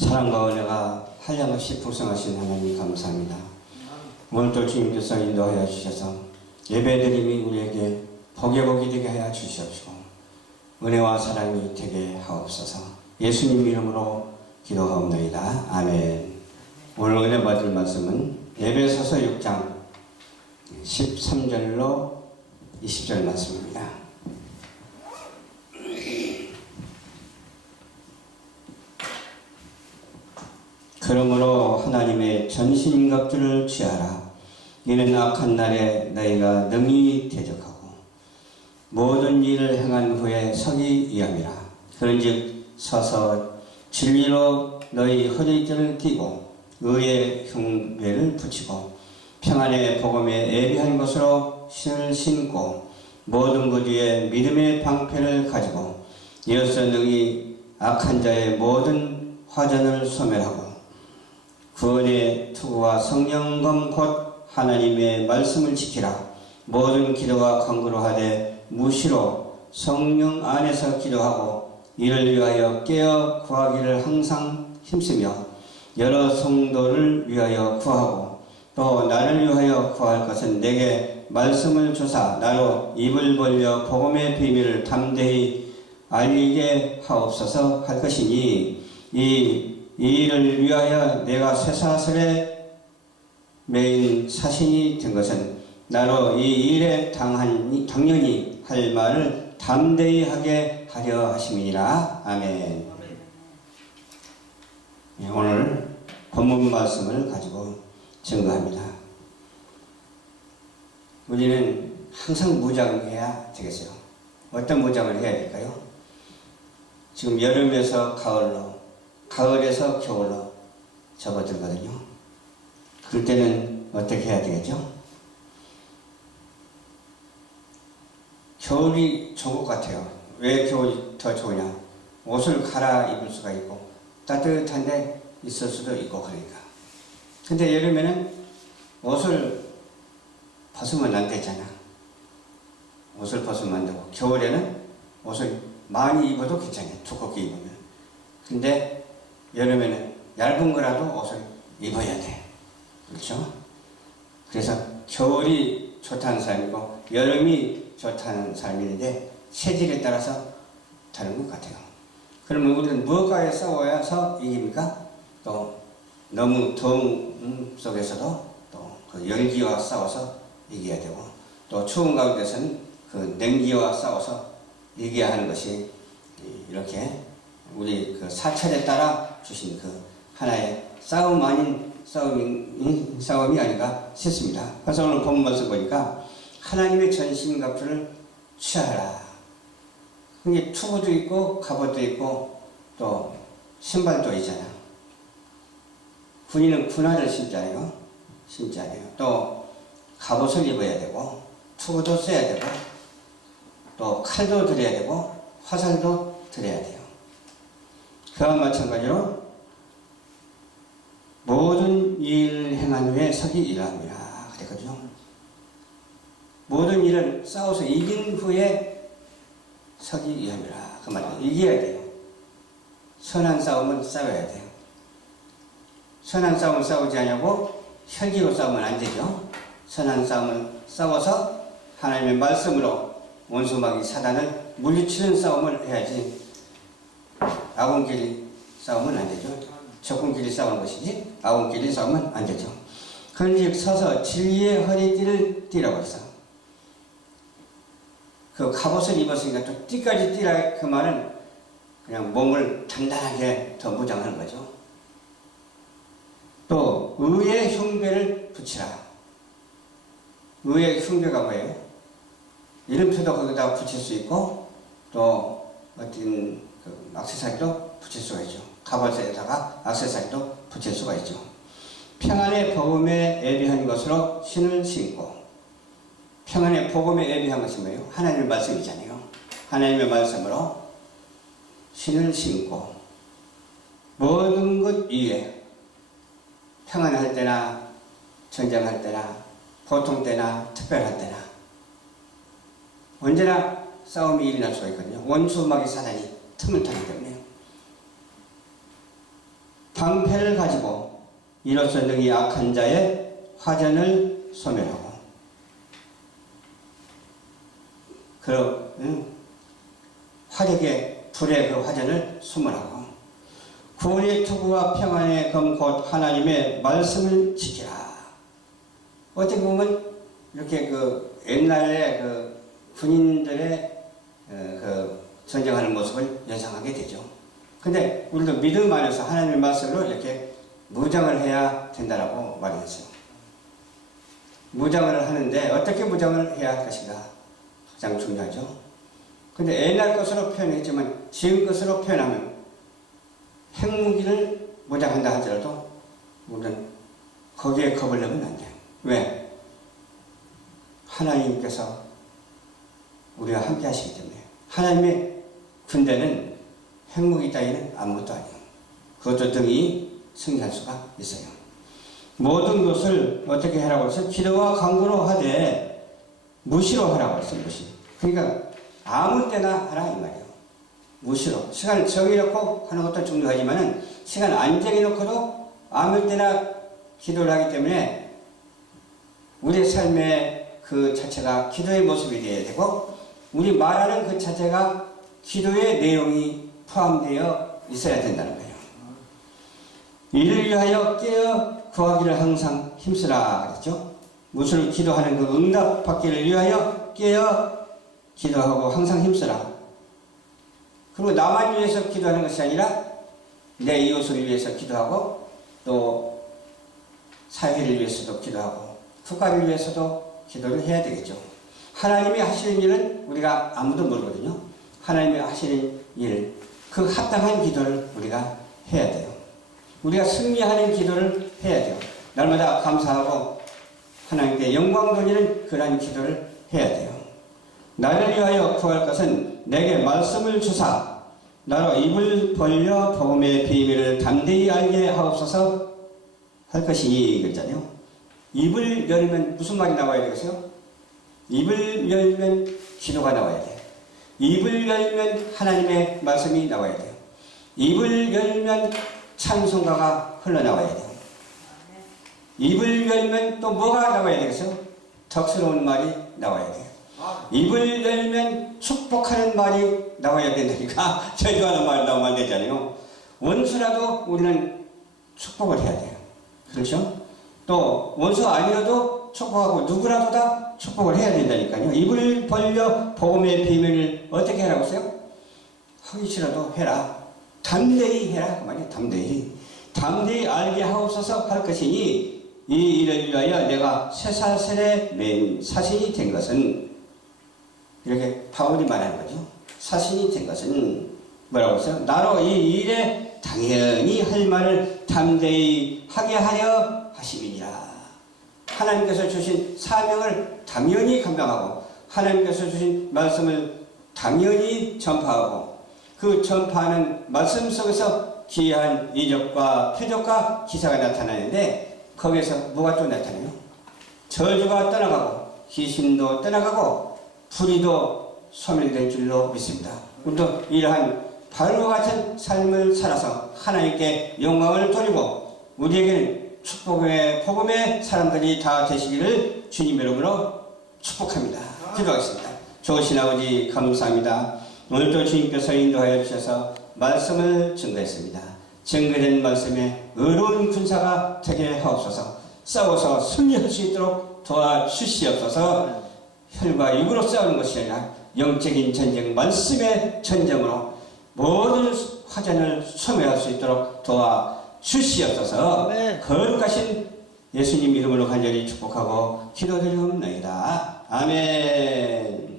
사랑과 은혜가 한량없이 풍성하신 하나님 감사합니다. 오늘도 주님께서 인도하여 주셔서 예배드림이 우리에게 복의 복이 되게 하여 주시옵시고 은혜와 사랑이 되게 하옵소서 예수님 이름으로 기도하옵나이다. 아멘 오늘 은혜 받을 말씀은 예배서서 6장 13절로 20절 말씀입니다. 그러므로 하나님의 전신갑주를 취하라. 이는 악한 날에 너희가 능히 대적하고 모든 일을 행한 후에 서기 위함이라. 그런즉 서서 진리로 너희 허리띠를 띠고 의의 흉배를 붙이고 평안의 복음에 예비한 것으로 신을 신고 모든 부지에 믿음의 방패를 가지고 이어서 능히 악한 자의 모든 화전을 소멸하고 구원의 투구와 성령검 곧 하나님의 말씀을 지키라. 모든 기도와 간구로 하되 무시로 성령 안에서 기도하고 이를 위하여 깨어 구하기를 항상 힘쓰며 여러 성도를 위하여 구하고 또 나를 위하여 구할 것은 내게 말씀을 주사 나로 입을 벌려 복음의 비밀을 담대히 알리게 하옵소서 할 것이니 이, 이 일을 위하여 내가 쇠사슬에 매인 사신이 된 것은 나로 이 일에 당한, 당연히 할 말을 담대히 하게 하려 하심이니라. 아멘. 네, 오늘 본문 말씀을 가지고 증거합니다. 우리는 항상 무장해야 되겠어요. 어떤 무장을 해야 될까요? 지금 여름에서 가을로, 가을에서 겨울로 접어들거든요. 그럴 때는 어떻게 해야 되겠죠? 겨울이 좋은 것 같아요. 왜 겨울이 더 좋으냐? 옷을 갈아입을 수가 있고, 따뜻한데 있을 수도 있고, 그러니까. 근데 여름에는 옷을 벗으면 안 되잖아. 옷을 벗으면 안 되고, 겨울에는 옷을 많이 입어도 괜찮아요. 두껍게 입으면. 근데 여름에는 얇은 거라도 옷을 입어야 돼. 그렇죠? 그래서 겨울이 좋다는 삶이고, 여름이 좋다는 삶인데, 체질에 따라서 다른 것 같아요. 그러면 우리는 무엇과에 싸워야서 이깁니까? 또 너무 더운 속에서도 또 그 열기와 싸워서 이겨야 되고 또 추운 가운데서는 그 냉기와 싸워서 이겨야 하는 것이 이렇게 우리 그 사찰에 따라 주신 그 하나의 싸움 아닌 싸움이, 싸움이 아닌가 싶습니다. 그래서 오늘 본문 말씀 보니까 하나님의 전신갑주를 취하라. 이게 투구도 있고 갑옷도 있고 또 신발도 있잖아. 군인은 군화를 신잖아요. 신잖아요. 또 갑옷을 입어야 되고 투구도 써야 되고 또 칼도 들여야 되고 화살도 들여야 돼요. 그와 마찬가지로 모든 일을 행한 후에 서기 일합니다. 그랬거든요. 모든 일을 싸워서 이긴 후에 서기 위함이라. 그 말은 이겨야 돼요. 선한 싸움은 싸워야 돼요. 선한 싸움을 싸우지 않냐고 혈기로 싸우면 안 되죠. 선한 싸움을 싸워서 하나님의 말씀으로 원수마귀 사단을 물리치는 싸움을 해야지 아군끼리 싸우면 안 되죠. 적군끼리 싸우는 것이지 아군끼리 싸우면 안 되죠. 그런즉 서서 진리의 허리띠를 띠라고 했어. 그 갑옷을 입었으니까 또 띠까지 띠라 그 말은 그냥 몸을 단단하게 더 무장하는 거죠. 또 의의 흉배를 붙이라. 의의 흉배가 뭐예요? 이름표도 거기다 붙일 수 있고 또 어떤 그 액세서리도 붙일 수가 있죠. 갑옷에다가 액세서리도 붙일 수가 있죠. 평안의 복음에 예비한 것으로 신을 신고 평안의 복음에 예비한 것이 뭐예요? 하나님의 말씀이잖아요. 하나님의 말씀으로 신을 신고 모든 것 위에 평안할 때나 전쟁할 때나 보통 때나 특별할 때나 언제나 싸움이 일어날 수가 있거든요. 원수 마귀 사단이 틈을 타기 때문에요. 방패를 가지고 이로써 능히 악한 자의 화전을 소멸하고 그 응? 화력의 불의 그 화전을 소멸하고 구원의 투구와 평안의 검 곧 하나님의 말씀을 지키라. 어떻게 보면 이렇게 그 옛날에 그 군인들의 어, 그 전쟁하는 모습을 연상하게 되죠. 근데 우리도 믿음 안에서 하나님의 말씀으로 이렇게 무장을 해야 된다라고 말했어요. 무장을 하는데 어떻게 무장을 해야 할 것인가 가장 중요하죠. 근데 옛날 것으로 표현했지만 지금 것으로 표현하면 핵무기를 무장한다 하더라도 우리는 거기에 겁을 내면 안 돼요. 왜? 하나님께서 우리와 함께 하시기 때문에 하나님의 군대는 핵무기 따위는 아무것도 아니에요. 그것도 등이 승리할 수가 있어요. 모든 것을 어떻게 하라고 해서 기도와 강구로 하되 무시로 하라고 했어요. 무시. 그러니까 아무 때나 하라 이 말이에요. 무시로. 시간을 정해놓고 하는 것도 중요하지만은 시간 안 정해놓고도 아무 때나 기도를 하기 때문에 우리의 삶의 그 자체가 기도의 모습이 되어야 되고 우리 말하는 그 자체가 기도의 내용이 포함되어 있어야 된다는 거예요. 이를 위하여 깨어 구하기를 항상 힘쓰라 그랬죠. 무엇을 기도하는 그 응답 받기를 위하여 깨어 기도하고 항상 힘쓰라. 그리고 나만 위해서 기도하는 것이 아니라 내 이웃을 위해서 기도하고 또 사회를 위해서도 기도하고 국가를 위해서도 기도를 해야 되겠죠. 하나님이 하시는 일은 우리가 아무도 모르거든요. 하나님이 하시는 일, 그 합당한 기도를 우리가 해야 돼요. 우리가 승리하는 기도를 해야 돼요. 날마다 감사하고 하나님께 영광 돌리는 그러한 기도를 해야 돼요. 나를 위하여 구할 것은 내게 말씀을 주사 나로 입을 벌려 복음의 비밀을 담대히 알게 하옵소서 할 것이니 그랬잖아요. 입을 열면 무슨 말이 나와야 되겠어요? 입을 열면 기도가 나와야 돼요. 입을 열면 하나님의 말씀이 나와야 돼요. 입을 열면 찬송가가 흘러나와야 돼요. 입을 열면 또 뭐가 나와야 되겠어요? 덕스러운 말이 나와야 돼요. 입을 열면 축복하는 말이 나와야 된다니까 제주하는 말이 나오면 안 되잖아요. 원수라도 우리는 축복을 해야 돼요. 그렇죠? 또 원수 아니라도 축복하고 누구라도 다 축복을 해야 된다니까요. 입을 벌려 복음의 비밀을 어떻게 하라고 했어요? 하기 싫어도 해라. 담대히 해라. 그 말이에요. 담대히. 담대히 알게 하옵소서 할 것이니 이 일을 위하여 내가 쇠사슬에 맨 사신이 된 것은 이렇게 바울이 말하는 거죠. 사신이 된 것은 뭐라고 했어요? 나로 이 일에 당연히 할 말을 담대히 하게 하려 하심이니라. 하나님께서 주신 사명을 당연히 감당하고 하나님께서 주신 말씀을 당연히 전파하고 그 전파하는 말씀 속에서 기이한 이적과 표적과 기사가 나타나는데 거기에서 뭐가 또 나타나요? 저주가 떠나가고 귀신도 떠나가고 불의도 소멸될 줄로 믿습니다. 우리도 이러한 바울과 같은 삶을 살아서 하나님께 영광을 돌리고 우리에게는 축복의 복음의 사람들이 다 되시기를 주님 이름으로 축복합니다. 기도하겠습니다. 좋으신 아버지 감사합니다. 오늘도 주님께서 인도하여 주셔서 말씀을 증거했습니다. 증거된 말씀에 의로운 군사가 되게 하옵소서 싸워서 승리할 수 있도록 도와주시옵소서 혈과 육으로 싸우는 것이 아니라 영적인 전쟁, 말씀의 전쟁으로 모든 화전을 소멸할 수 있도록 도와 주시옵소서. 아멘. 거룩하신 예수님 이름으로 간절히 축복하고 기도드리옵나이다. 아멘.